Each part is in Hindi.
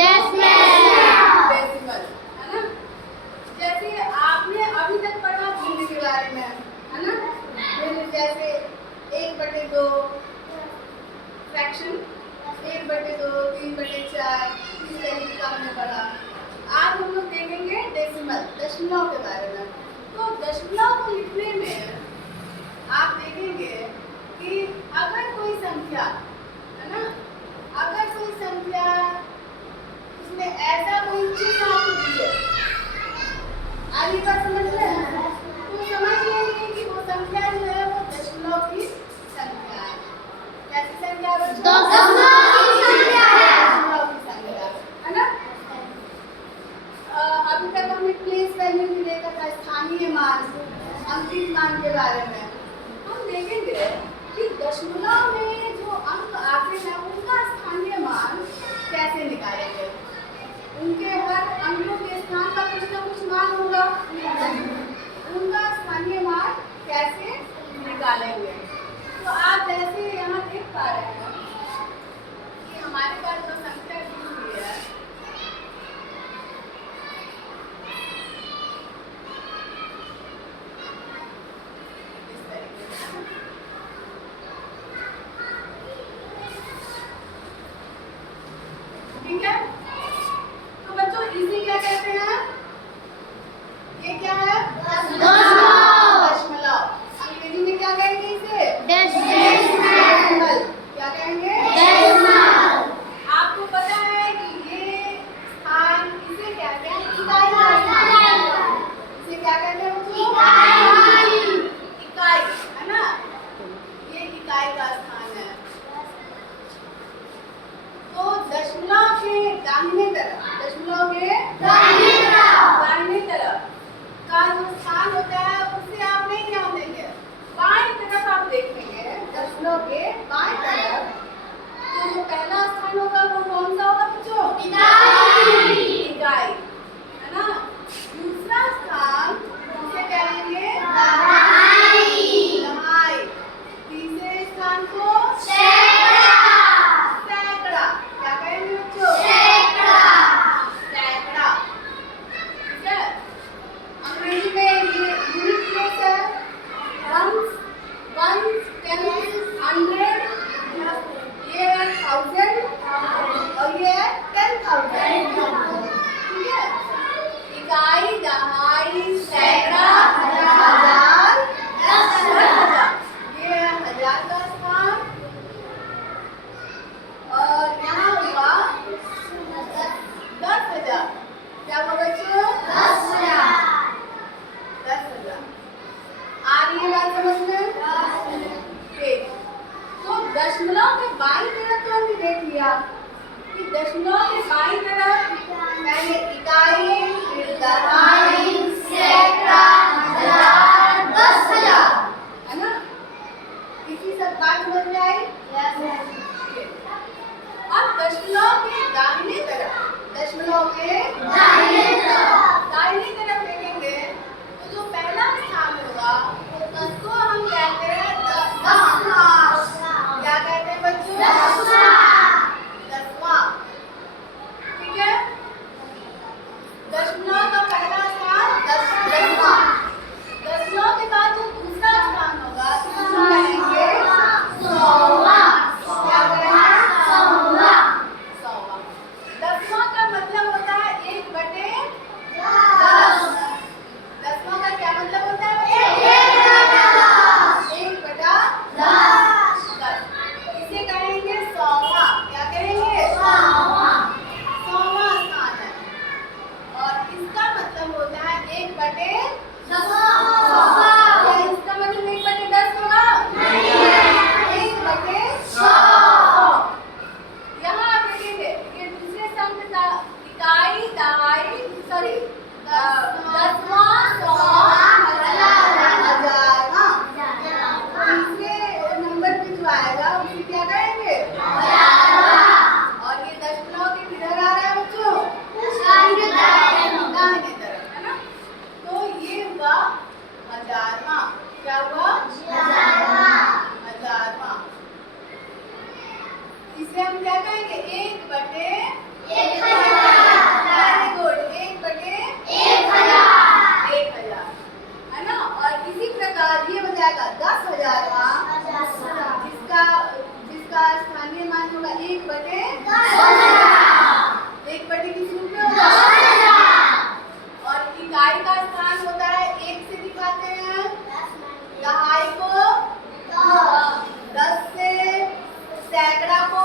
डेसिमल, है ना। जैसे आपने अभी तक पढ़ा भिन्न के बारे में, है ना। भिन्न जैसे 1/2, फ्रैक्शन 1/2, 3/4, इस तरीके का हमने पढ़ा। आज हम लोग देखेंगे डेसिमल, दशमलव के बारे में। तो दशमलव को लिखने में आप देखेंगे कि अगर कोई संख्या, है ना, अगर कोई संख्या उसमें ऐसा कोई चिन्ह आपको दिए, आगे बात समझ रहे हैं, तो समझ लेंगे कि वो संख्या जो है वो दशमलव की संख्या है। कैसी संख्या है बच्चों? दशमलव की संख्या है ना। अभी तक हमने प्लेस वैल्यू भी देखा था, स्थानीय मान, अंकित मान के बारे में। हम देखेंगे कि दशमलव में जो अंक आते हैं उनका स्थानीय मान कैसे निकालेंगे। उनके हर अंकों के स्थान का कुछ ना कुछ मान होगा, उनका स्थानीय मान कैसे निकालेंगे। तो आप जैसे यहाँ देख पा रहे हैं कि हमारे पास जो संख्या दी हुई है, ठीक है। तो बच्चों इसे क्या कहते हैं? ये क्या है? दशमलव। अंग्रेजी में क्या कहेंगे इसे? डेसिमल। क्या कहेंगे? डेसिमल। आपको पता है कि ये स्थान इसे क्या कहते हैं? इकाई। इसे क्या कहते हैं बच्चों? इकाई, है ना। ये इकाई का स्थान है। तो दशमलव के दाहिने तरफ, दशमलव के दाहिने तरफ का जो स्थान होता है उससे आप नहीं ध्यान देंगे। बाईं तरफ आप देखेंगे, दशमलव के बाईं तरफ तो जो पहला स्थान होगा वो कौन सा होगा बच्चों? इकाई, है ना। दूसरा स्थान उसे कहेंगे दहाई। तीसरे स्थान को सैकड़ा। क्या कहेंगे बच्चों? सैकड़ा। ठीक है। अंग्रेजी में ये यूनिट प्लेस है, वंस, टेंस, 100, ये है 1000 और ये है 10,000। ठीक है। इकाई, दहाई, सैकड़ा, हजार, 10,000। ये है हजार का स्थान। और यहाँ हुआ 10,000। क्या हुआ बच्चों? 10,000। आ रही है बात समझ में? ठीक। तो दशमलव के बाईं तरफ तो हमने देख लिया कि दशमलव के बाईं तरफ पहले इकाई, फिर दहाई, सैकड़ा, हजार, 10,000, है ना। इसी सब बात समझ में आई? अब दशमलव के दाहिने तरफ, दाहिने तरफ देखेंगे तो जो पहला स्थान होगा उसको हम कहते हैं दशमांश। क्या कहते हैं बच्चों? दशवां। ठीक है। दशमलव का पहला स्थान दशवां। दशमलव के बाद जो दूसरा स्थान होगा उसको कहेंगे सौवां। क्या कहेंगे? सौवां। 10वां का मतलब होता है 1/10। बाद ये हो जाएगा 10,000वां, जिसका जिसका स्थानीय मान होगा 1/10,000। 1/10 किस रूप में होगा? और इकाई का स्थान होता है 1 से दिखाते हैं, दहाई को 10 से, सैकड़ा को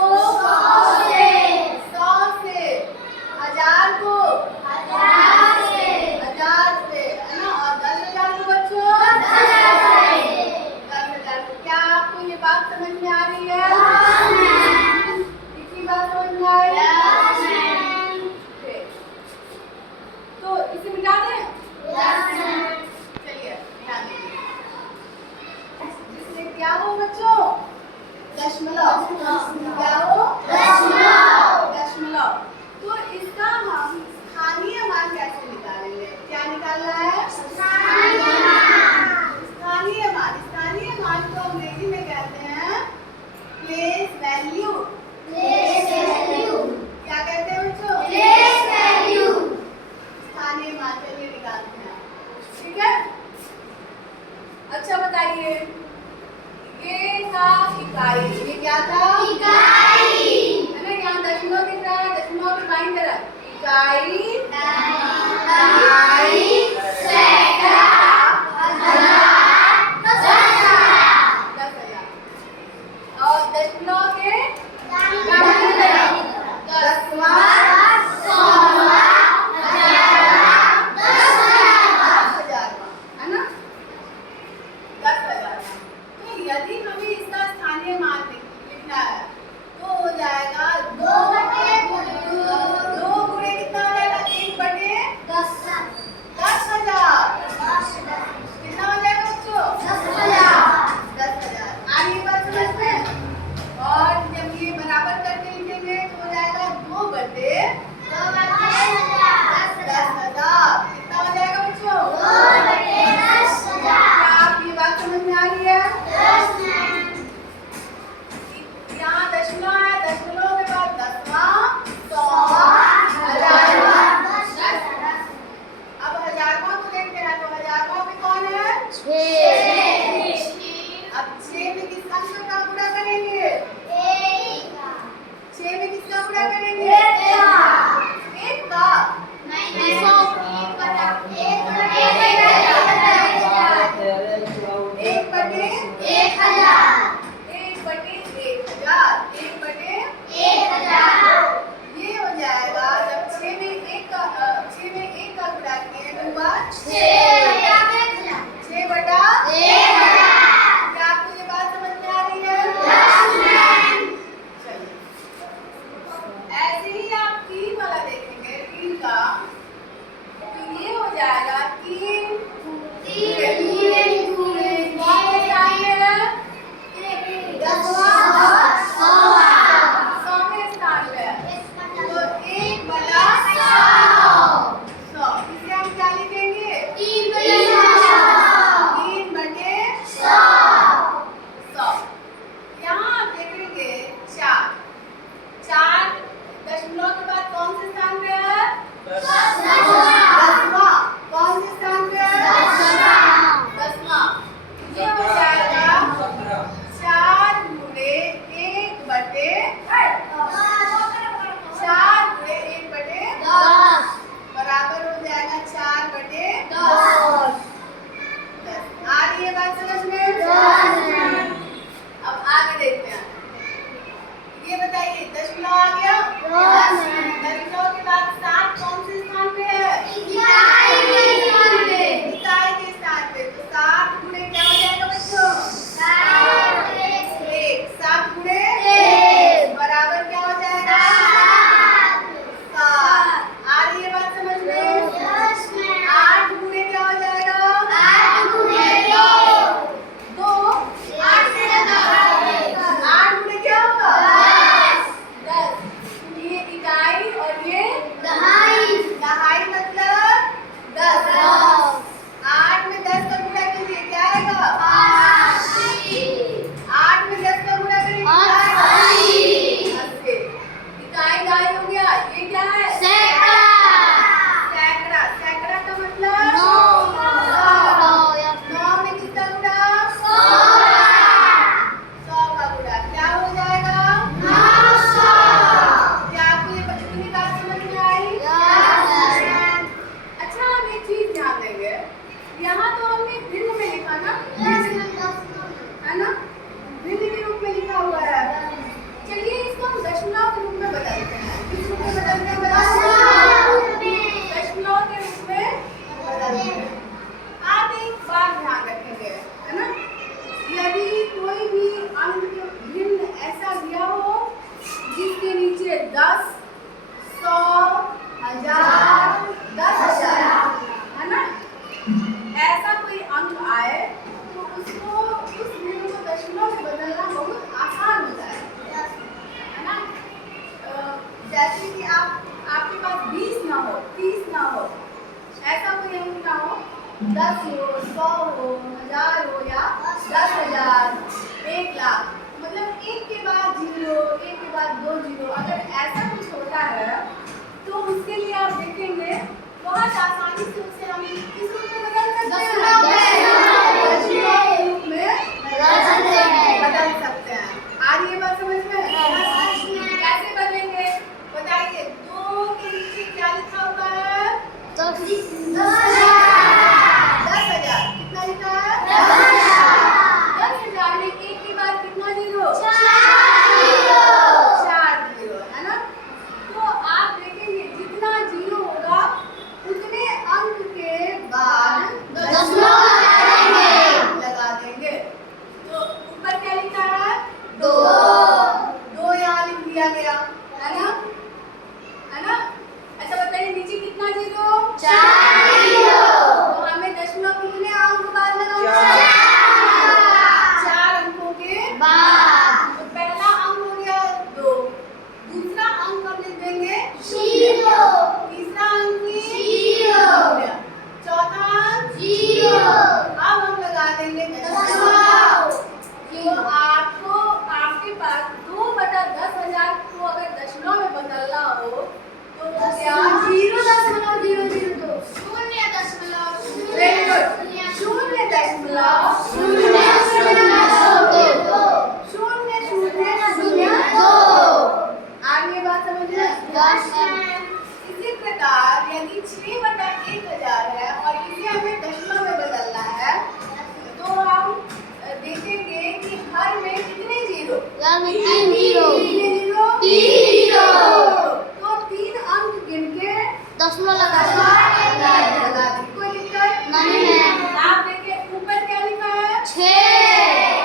100 से, 1000 को 1000 से, है ना? और 10,000 को बच्चों 10,000 को। क्या आपको ये बात समझ में आ रही है? कितनी बात समझ में आ रही है? तो इसे मिटा दें? चलिए मिटा देंगे। जिससे क्या हो बच्चों? दशमलव। क्या हो? दशमलव। तो इसका हम स्थानीय मान कैसे निकालेंगे? क्या निकालना है? स्थानीय मान। स्थानीय मान को अंग्रेजी में कहते हैं प्लेस वैल्यू। क्या कहते हैं बच्चों? स्थानीय मान। चलिए निकालते हैं, ठीक है? अच्छा बताइए, ये था इकाई। ये क्या था? इकाई। है ना? यहाँ दशमलव दिख रहा है, दशमलव के बाईं तरफ इकाई, दहाई, सैकड़ा, 10,000। और दशमलव के दाहिनी तरफ 10वां, 100वां, 10,000वां, है ना? 10,000। तो यदि हमें इसका स्थानीय मान लिखना है तो हो जाएगा 2 गुणे कितना हो जाएगा? 1/10,000। कितना हो जाएगा बच्चों? 10,000। आ रही है बात समझ में? और जब ये बराबर करके लिखेंगे तो हो जाएगा 2/10,000। कितना हो जाएगा बच्चों? 2/10,000। क्या आपको ये बात समझ में आ रही है? यहाँ दशमलव है, दशमलव के बाद 10वां, 100वां, 1000वां, 10। अब 1000वां को देखते हैं तो 1000वां में कौन है? 6। अब 6 में किस अंक का गुणा करेंगे? 6 में किसका गुणा करेंगे? 1 का। नहीं, 1/1000। ये हो जाएगा जब 6 में 1 का गुणा किए तो हुआ 6/1000। क्या आपको ये बात समझ में आ रही है? चलिए, ऐसे ही आप 3 वाला देखेंगे, 3 का तो ये हो जाएगा 3 8 गुणे क्या हो जाएगा? 8 गुणे 2। बहुत आसानी से उसे हम किस रूप में बदल सकते हैं? दशमलव रूप में बदल सकते हैं। आ रही है बात समझ में? कैसे बदलेंगे बताइए। 2 के नीचे क्या लिखा हुआ है? 10,000। कितना लिखा है? 10,000 में 1 के बाद कितना जीरो? 4 जीरो है ना। तो आप देखेंगे जितना जीरो होगा उतने अंक के बाद दशमलव लगा देंगे। तो ऊपर क्या लिखा है? 2 यहाँ लिख दिया गया है ना, है ना। अच्छा बताइए नीचे कितना जीरो? 4 जीरो। तो हमें दशमलव कितने अंक बाद लगाना है? 4 अंकों के बाद। तो पहला अंक हो गया 2, दूसरा अंक हम लिख देंगे 0, तीसरा अंक भी 0, चौथा अंक 0। अब हम लगा देंगे दशमलव। तो आपको आपके पास 2/10,000 को अगर दशमलव में बदलना हो तो क्या 0.002 वेरी गुड 0.002 आगे बात समझिए। इसी प्रकार यदि 6/1000 है और इसे हमें दशमलव में बदलना है तो हम देखेंगे कि हर में कितने जीरो? 3 जीरो। तो 3 अंक गिन के दशमलव लगा दी। कोई दिक्कत नहीं है। आप देखिए ऊपर क्या लिखा है? 6।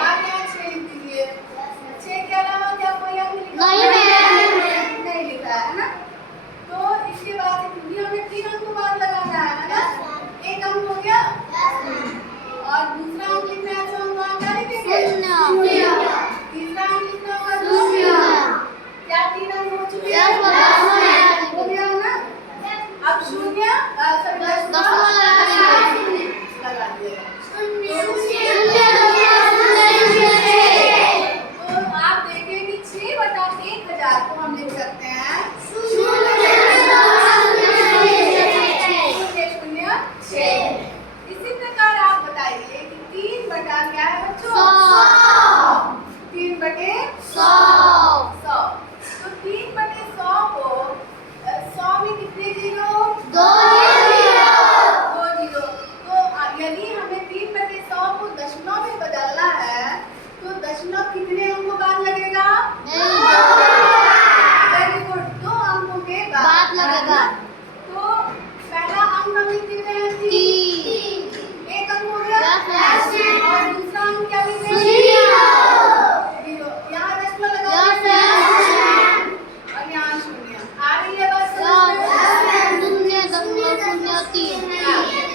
आप यहाँ 6 लिख दीजिए। 6 के अलावा क्या कोई अंक लिखा नहीं लिखा है ना। तो इसके बाद क्योंकि हमें 3 अंक बाद लगाना है ना, एक अंक हो गया और दूसरा अंक लिखना है तो हम वहाँ क्या लिखेंगे? 0। तीसरा अंक लिखना होगा 0। क्या 3 अंक हो चुके हैं? हो गया ना। अब 0 दशमलव लगा दिया। तो आप देखें कि 6/1000 को हम लिख सकते हैं 0.006। इसी प्रकार आप बताइए कि 3 क्या है बच्चों? 3/100। तो 3/100 को 100 में कितने जीरो? 2 जीरो। तो यदि हमें 3/100 को दशमलव में बदलना है तो दशमलव कितने अंकों बाद लगेगा? वेरी गुड 2 अंकों के बाद लगेगा। तो पहला अंक हम लिख देते हैं 3, एक अंक हो गया और दूसरा अंक क्या लिखेंगे? 0। यहाँ दशमलव लगा देते हैं और यहाँ 0। आ रही है बात समझ में?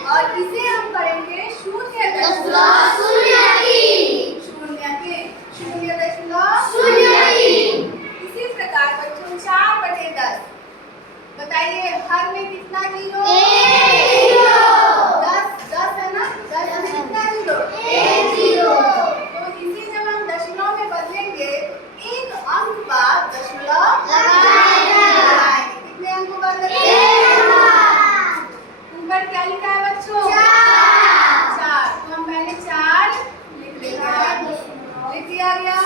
और इसे हम करेंगे 0.003। इसी प्रकार बच्चों 4/10 बताइए हर में कितना जीरो? 10 है ना। 10 में कितना जीरो? 1 जीरो। तो इसी जब हम दशमलव में बदलेंगे एक अंक बाद दशमलव लगाएंगे। कितने अंकों बाद लगाएंगे? ऊपर क्या लिखा है बच्चों? 4। तो हम पहले 4 लिख लेंगे। लिख दिया गया।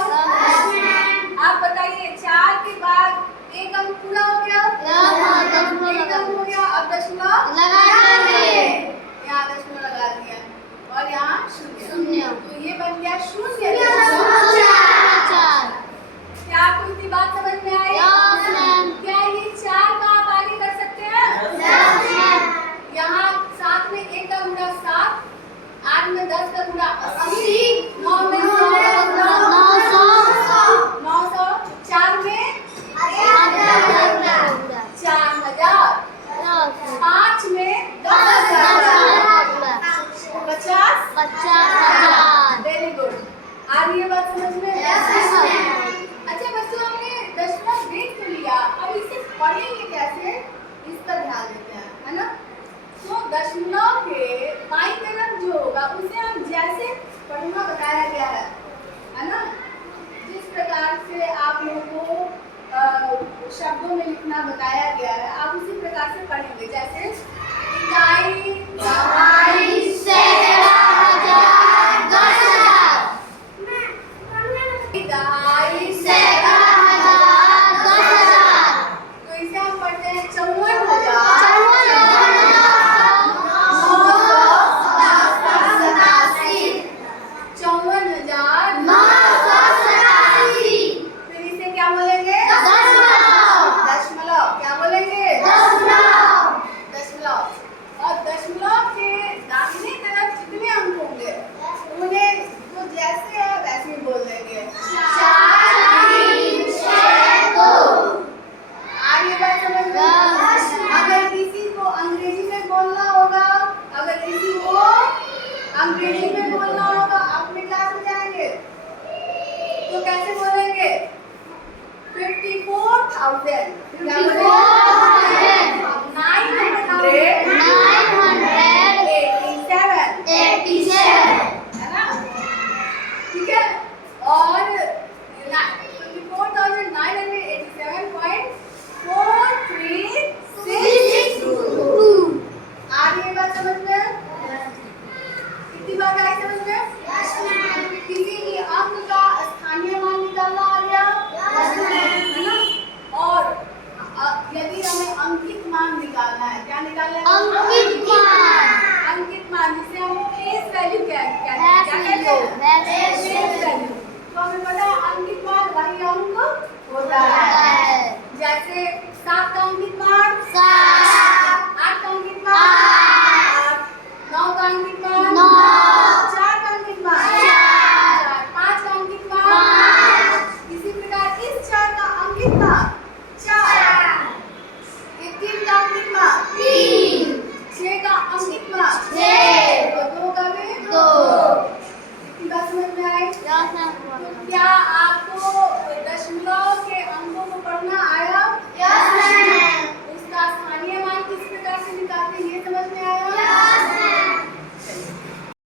आप बताइए 4 के बाद एक अंक पूरा हो गया? एक अंक हो गया। अब दशमलव यहाँ दशमलव लगा दिया और यहाँ 0। तो ये बन गया 0.4। क्या आपको इतनी बात समझ में आई? क्या ये 4 का आप आगे कर सकते हैं? यहाँ 7 में 1 का गुणा 7, 8 में 10 का गुणा 80, 9 में 100 का गुणा 900, 4 में 4000, 5 में 10,000, 50,000। Very good. आ रही है बात समझ में? अच्छा बच्चों हमने दशमलव देख तो लिया, अब इसे पढ़ेंगे कैसे इसका ध्यान देते हैं, है ना। तो दशमलव के बाईं तरफ जो होगा उसे हम जैसे पढ़ना बताया गया है ना। जिस प्रकार से आप लोगों को शब्दों में लिखना बताया गया है आप उसी प्रकार से पढ़ेंगे। जैसे इकाई, दवाई, सैकड़ा, हजार, 10,000। दहाई, सैकड़ा, हजार, 10,000। तो इसे हम पढ़ते हैं 54,000 54,000 987। फिर इसे क्या बोलेंगे? दशमलव। दशमलव। क्या बोलेंगे? दशमलव। दशमलव। और दशमलव के दाहिने तरफ जितने अंक होंगे उन्हें तो जैसे है वैसे ही बोल देंगे। 4, 3, 6, 2। आगे बात समझ में? अगर किसी को अंग्रेजी में बोलना होगा, अगर किसी को अंग्रेजी में बोलना होगा, अपने क्लास में जाएंगे तो कैसे बोलेंगे? 54,000। क्या बोलेंगे? 987 है ना? ठीक है। और 54,987.4362। आगे ये बात समझ में? कितनी बात आई समझ में? किसी भी अंक का स्थानीय मान निकालना आ गया है ना? और यदि हमें अंकित मान निकालना है, क्या निकालना है? अंकित मान। अंकित मान, जिसे हम फेस वैल्यू कहते हैं। Face face value. तो हमें पता है अंकित मान वही अंक होता है। जैसे 7 का अंकित मान 7।